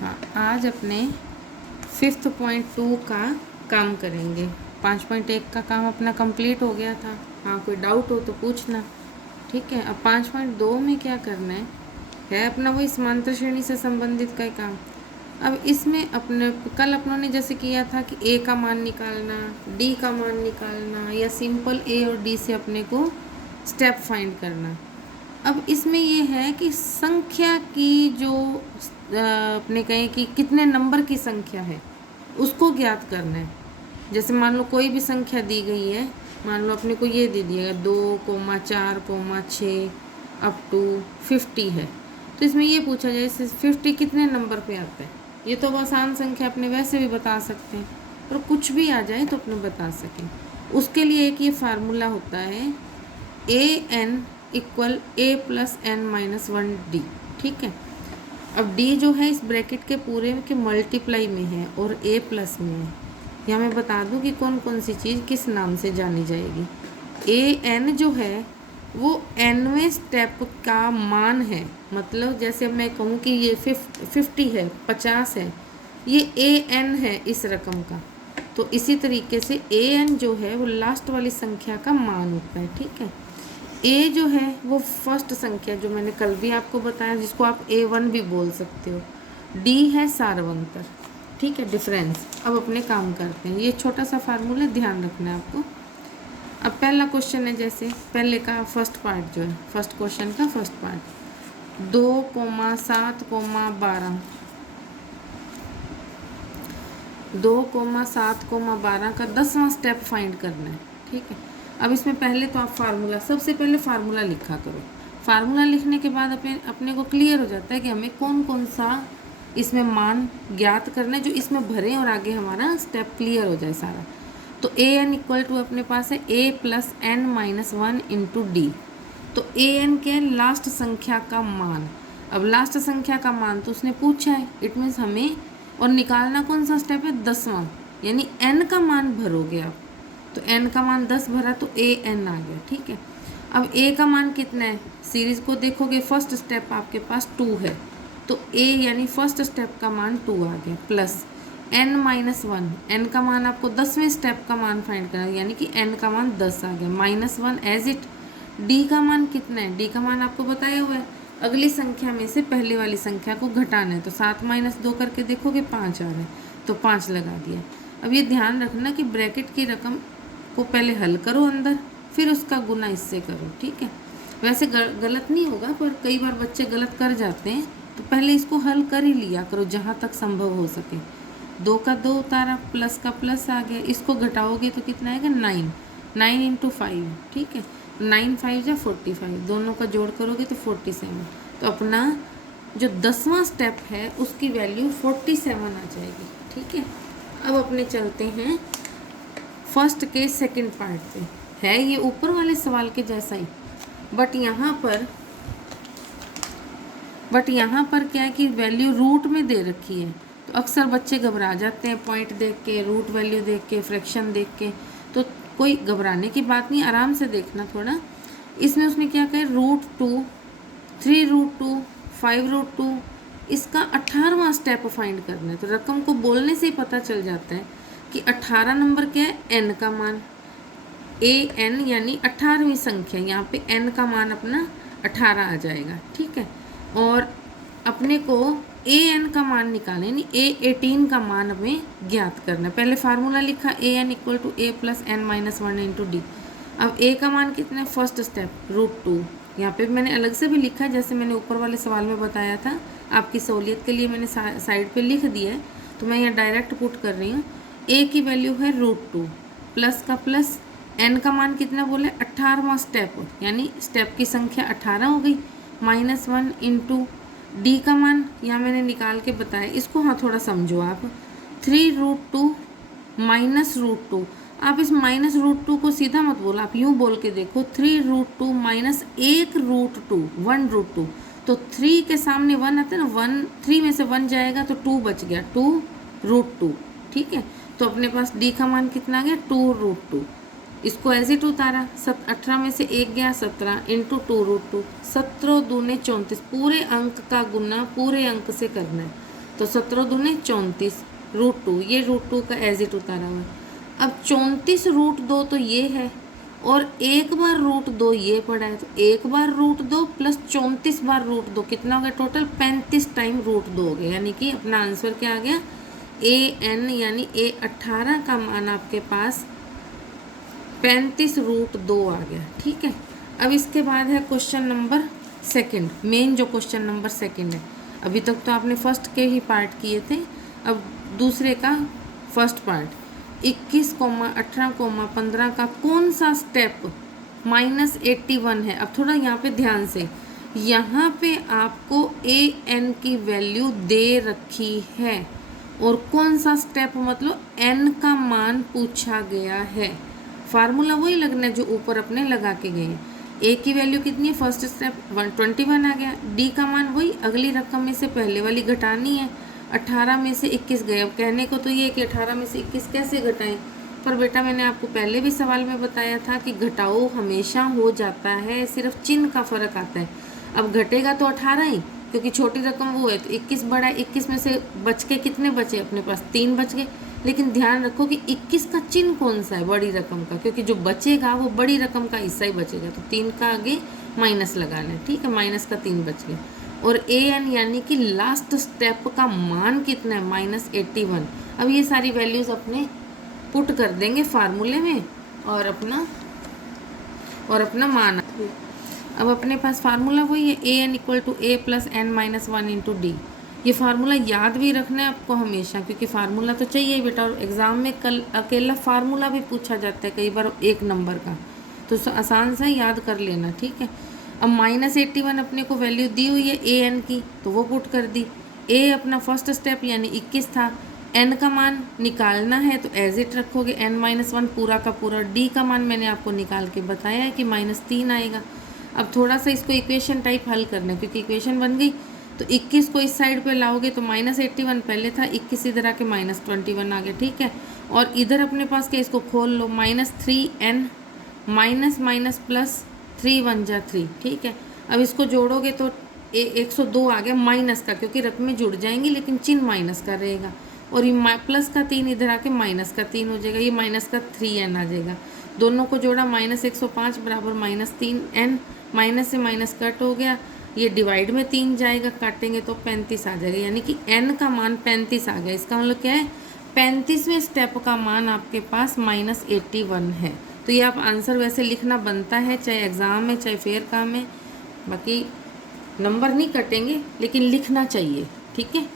हाँ, आज अपने 5.2 का काम करेंगे। 5.1 का काम अपना कंप्लीट हो गया था। हाँ, कोई डाउट हो तो पूछना। ठीक है, अब 5.2 में क्या करना है अपना वही समांतर श्रेणी से संबंधित का काम। अब इसमें अपने कल अपनों ने जैसे किया था कि ए का मान निकालना, डी का मान निकालना, या सिंपल ए और डी से अपने को स्टेप फाइंड करना। अब इसमें ये है कि संख्या की जो अपने कहें कि कितने नंबर की संख्या है उसको ज्ञात करना है। जैसे मान लो कोई भी संख्या दी गई है, मान लो अपने को ये दे दिया 2,4,6 अप टू 50 है, तो इसमें ये पूछा जाए 50 कितने नंबर पे आता है। ये तो आसान संख्या अपने वैसे भी बता सकते हैं, और कुछ भी आ जाए तो अपने बता सकें। उसके लिए एक ये फार्मूला होता है an इक्वल a+n-1d। ठीक है, अब d जो है इस ब्रैकेट के पूरे के मल्टीप्लाई में है और a प्लस में है। यहाँ मैं बता दूँ कि कौन कौन सी चीज़ किस नाम से जानी जाएगी। an जो है वो nवें स्टेप का मान है, मतलब जैसे मैं कहूँ कि ये 50 है, 50 है, ये an है इस रकम का। तो इसी तरीके से an जो है वो लास्ट वाली संख्या का मान होता है। ठीक है, ए जो है वो फर्स्ट संख्या जो मैंने कल भी आपको बताया, जिसको आप A1 भी बोल सकते हो। डी है सार्वंतर। ठीक है, डिफरेंस। अब अपने काम करते हैं, ये छोटा सा फार्मूला ध्यान रखना है आपको। अब पहला क्वेश्चन है, जैसे पहले का फर्स्ट पार्ट जो है, फर्स्ट क्वेश्चन का फर्स्ट पार्ट 2,7,12 2,7,12 का 10वां स्टेप फाइंड करना है। ठीक है, अब इसमें पहले तो आप फार्मूला, सबसे पहले फार्मूला लिखा करो। फार्मूला लिखने के बाद अपने को क्लियर हो जाता है कि हमें कौन कौन सा इसमें मान ज्ञात करना है जो इसमें भरें और आगे हमारा स्टेप क्लियर हो जाए सारा। तो an इक्वल टू अपने पास है a+n-1 इंटू डी। तो an के लास्ट संख्या का मान। अब लास्ट संख्या का मान तो उसने पूछा है, इट मीन्स हमें और निकालना कौन सा स्टेप है, 10वां, यानी n का मान भरोगे आप। तो n का मान 10 भरा तो an आ गया। ठीक है, अब a का मान कितना है, सीरीज को देखोगे फर्स्ट स्टेप आपके पास 2 है, तो a यानी फर्स्ट स्टेप का मान 2 आ गया, प्लस n-1, n का मान आपको 10वें स्टेप का मान फाइंड करना है, यानी कि n का मान 10 आ गया, -1 एज इट। d का मान कितना है, d का मान आपको बताया हुआ है, अगली संख्या में से पहले वाली संख्या को घटाना है, तो 7-2 करके देखोगे 5 आ रहा है, तो 5 लगा दिया। अब ये ध्यान रखना कि ब्रैकेट की रकम को पहले हल करो अंदर, फिर उसका गुना इससे करो। ठीक है, वैसे गलत नहीं होगा, पर कई बार बच्चे गलत कर जाते हैं, तो पहले इसको हल कर ही लिया करो जहाँ तक संभव हो सके। 2 का 2 उतारा, प्लस का प्लस आ गया, इसको घटाओगे तो कितना आएगा 9 इंटू 5। ठीक है, 9 5 या 45, दोनों का जोड़ करोगे तो 47। तो अपना जो 10वां स्टेप है उसकी वैल्यू 47 आ जाएगी। ठीक है, अब अपने चलते हैं फर्स्ट के सेकंड पार्ट पे। है ये ऊपर वाले सवाल के जैसा ही, बट यहाँ पर क्या है कि वैल्यू रूट में दे रखी है, तो अक्सर बच्चे घबरा जाते हैं पॉइंट देख के, रूट वैल्यू देख के, फ्रैक्शन देख के। तो कोई घबराने की बात नहीं, आराम से देखना थोड़ा। इसमें उसने क्या कहा, √2, 3√2, 5√2, इसका 18वां स्टेप फाइंड करना है। तो रकम को बोलने से ही पता चल जाता है कि 18 नंबर क्या है, n का मान, an यानी 18वीं संख्या, यहाँ पे n का मान अपना 18 आ जाएगा। ठीक है, और अपने को an का मान निकालें, यानी a18 का मान हमें ज्ञात करना है। पहले फार्मूला लिखा an equal to a+n-1 into D. अब a का मान कितना है, फर्स्ट स्टेप √2, यहाँ पे मैंने अलग से भी लिखा है, जैसे मैंने ऊपर वाले सवाल में बताया था, आपकी सहूलियत के लिए मैंने साइड पे लिख दिया है, तो मैं यहाँ डायरेक्ट पुट कर रही हूँ। a की वैल्यू है √2, प्लस का प्लस, n का मान कितना बोले, 18वां स्टेप, यानी स्टेप की संख्या 18 हो गई, -1 इंटू डी का मान यहाँ मैंने निकाल के बताया, इसको हाँ थोड़ा समझो आप, 3√2 -√2। आप इस -√2 को सीधा मत बोलो, आप यूँ बोल के देखो, 3√2 माइनस 1√2, 1√2। तो 3 के सामने 1 आता है ना, 1, 3 में से 1 जाएगा तो 2 बच गया, 2√2। ठीक है, तो अपने पास डी का मान कितना आ गया, 2√2। इसको ऐसे ही उतारा, 18 में से 1 गया 17 इंटू 2√2, 17 दूने 34, पूरे अंक का गुना पूरे अंक से करना है। तो 17 दूने 34 √2, ये √2 का एज इट उतारा हुआ है। अब 34 √2 तो ये है, और एक बार √2 ये पड़ा है, तो एक बार √2 प्लस 34 बार √2 कितना हो गया टोटल 35 टाइम √2 हो गया। यानी कि अपना आंसर क्या आ गया an, यानी A18 का मान आपके पास 35 √2 आ गया। ठीक है, अब इसके बाद है क्वेश्चन नंबर सेकंड, मेन जो क्वेश्चन नंबर सेकंड है। अभी तक तो आपने फर्स्ट के ही पार्ट किए थे, अब दूसरे का फर्स्ट पार्ट 21, 18, 15 का कौन सा स्टेप -81 है। अब थोड़ा यहाँ पे ध्यान से, यहाँ पे आपको an की वैल्यू दे रखी है और कौन सा स्टेप मतलब n का मान पूछा गया है। फार्मूला वही लगना है जो ऊपर अपने लगा के गए हैं। a की वैल्यू कितनी है, फर्स्ट स्टेप 121 आ गया। d का मान वही अगली रकम में से पहले वाली घटानी है, 18 में से 21 गए। अब कहने को तो ये कि 18 में से 21 कैसे घटाएं, पर बेटा मैंने आपको पहले भी सवाल में बताया था कि घटाओ हमेशा हो जाता है, सिर्फ चिन्ह का फ़र्क आता है। अब घटेगा तो 18 ही, क्योंकि छोटी रकम वो है, तो 21 बड़ा है। 21 में से बच के कितने बचे अपने पास, 3 बच गए। लेकिन ध्यान रखो कि 21 का चिन्ह कौन सा है, बड़ी रकम का, क्योंकि जो बचेगा वो बड़ी रकम का हिस्सा ही बचेगा। तो 3 का आगे माइनस लगाना है। ठीक है, माइनस का 3 बच गया। और an यानी कि लास्ट स्टेप का मान कितना है -81। अब ये सारी वैल्यूज़ अपने पुट कर देंगे फार्मूले में और अपना मान। अब अपने पास फार्मूला वही है, an = a + n - 1 × d। ये फार्मूला याद भी रखना है आपको हमेशा, क्योंकि फार्मूला तो चाहिए ही बेटा। और एग्ज़ाम में कल अकेला फार्मूला भी पूछा जाता है कई बार 1 नंबर का, तो आसान सा याद कर लेना। ठीक है, अब -81 अपने को वैल्यू दी हुई है an की, तो वो पुट कर दी। a अपना फर्स्ट स्टेप यानी 21 था, n का मान निकालना है तो एज इट रखोगे n - 1 पूरा का पूरा। d का मान मैंने आपको निकाल के बताया है कि -3 आएगा। अब थोड़ा सा इसको इक्वेशन टाइप हल करना है, क्योंकि इक्वेशन बन गई तो 21 को इस साइड पे लाओगे तो -81 पहले था, 21 इधर आके -21 आ गया। ठीक है, और इधर अपने पास क्या, इसको खोल लो, -3n +3 1 जा 3। ठीक है, अब इसको जोड़ोगे तो 102 आ गया माइनस का, क्योंकि रकमें जुड़ जाएंगी लेकिन चिन्ह माइनस का रहेगा। और ये प्लस का 3 इधर आके माइनस का 3 हो जाएगा, ये माइनस का 3n आ जाएगा। दोनों को जोड़ा -105 बराबर -3n, माइनस से माइनस कट हो गया, ये डिवाइड में 3 जाएगा, काटेंगे तो 35 आ जाएगा। यानी कि n का मान 35 आ गया। इसका मतलब क्या है, 35वें स्टेप का मान आपके पास -81 है। तो ये आप आंसर वैसे लिखना बनता है, चाहे एग्ज़ाम में चाहे फेयर का में। बाकी नंबर नहीं कटेंगे लेकिन लिखना चाहिए। ठीक है।